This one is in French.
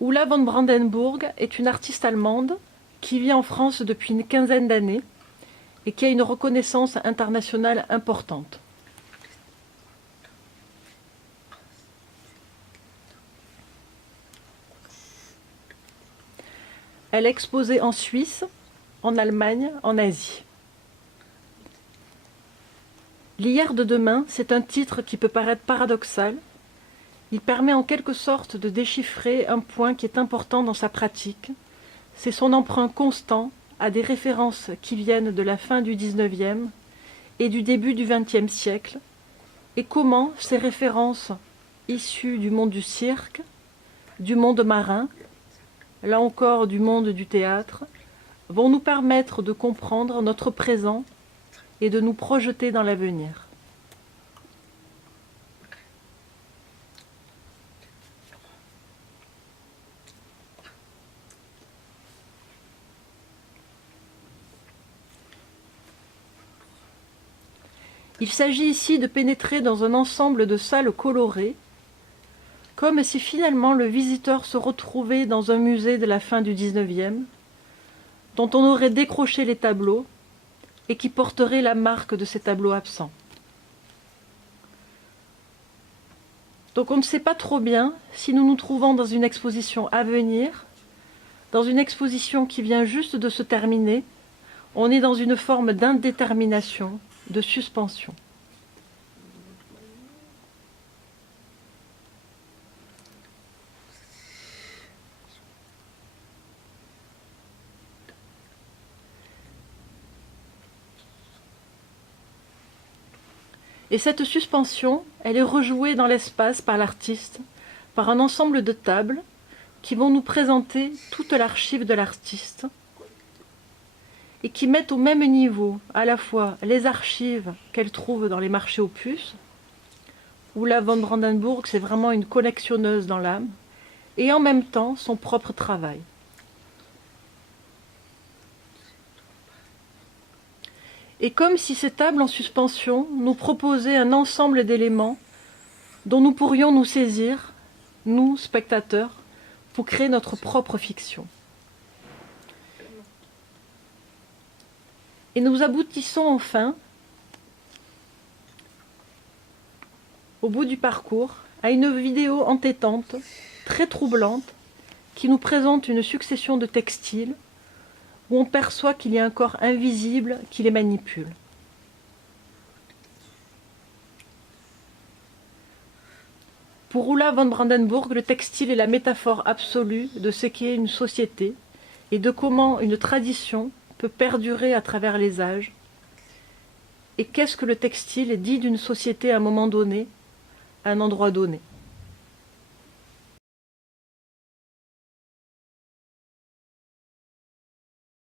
Ulla von Brandenburg est une artiste allemande qui vit en France depuis une quinzaine d'années et qui a une reconnaissance internationale importante. Elle a exposé en Suisse, en Allemagne, en Asie. L'hier de demain, c'est un titre qui peut paraître paradoxal. Il permet en quelque sorte de déchiffrer un point qui est important dans sa pratique. C'est son emprunt constant à des références qui viennent de la fin du XIXe et du début du XXe siècle, et comment ces références issues du monde du cirque, du monde marin, là encore du monde du théâtre, vont nous permettre de comprendre notre présent et de nous projeter dans l'avenir. Il s'agit ici de pénétrer dans un ensemble de salles colorées, comme si finalement le visiteur se retrouvait dans un musée de la fin du XIXe, dont on aurait décroché les tableaux et qui porterait la marque de ces tableaux absents. Donc on ne sait pas trop bien si nous nous trouvons dans une exposition à venir, dans une exposition qui vient juste de se terminer. On est dans une forme d'indétermination, de suspension. Et cette suspension, elle est rejouée dans l'espace par l'artiste, par un ensemble de tables qui vont nous présenter toute l'archive de l'artiste et qui mettent au même niveau à la fois les archives qu'elle trouve dans les marchés aux puces, où Ulla von Brandenburg, c'est vraiment une collectionneuse dans l'âme, et en même temps son propre travail. Et comme si ces tables en suspension nous proposaient un ensemble d'éléments dont nous pourrions nous saisir, nous, spectateurs, pour créer notre propre fiction. Et nous aboutissons enfin, au bout du parcours, à une vidéo entêtante, très troublante, qui nous présente une succession de textiles où on perçoit qu'il y a un corps invisible qui les manipule. Pour Ulla von Brandenburg, le textile est la métaphore absolue de ce qu'est une société et de comment une tradition peut perdurer à travers les âges. Et qu'est-ce que le textile dit d'une société à un moment donné, à un endroit donné.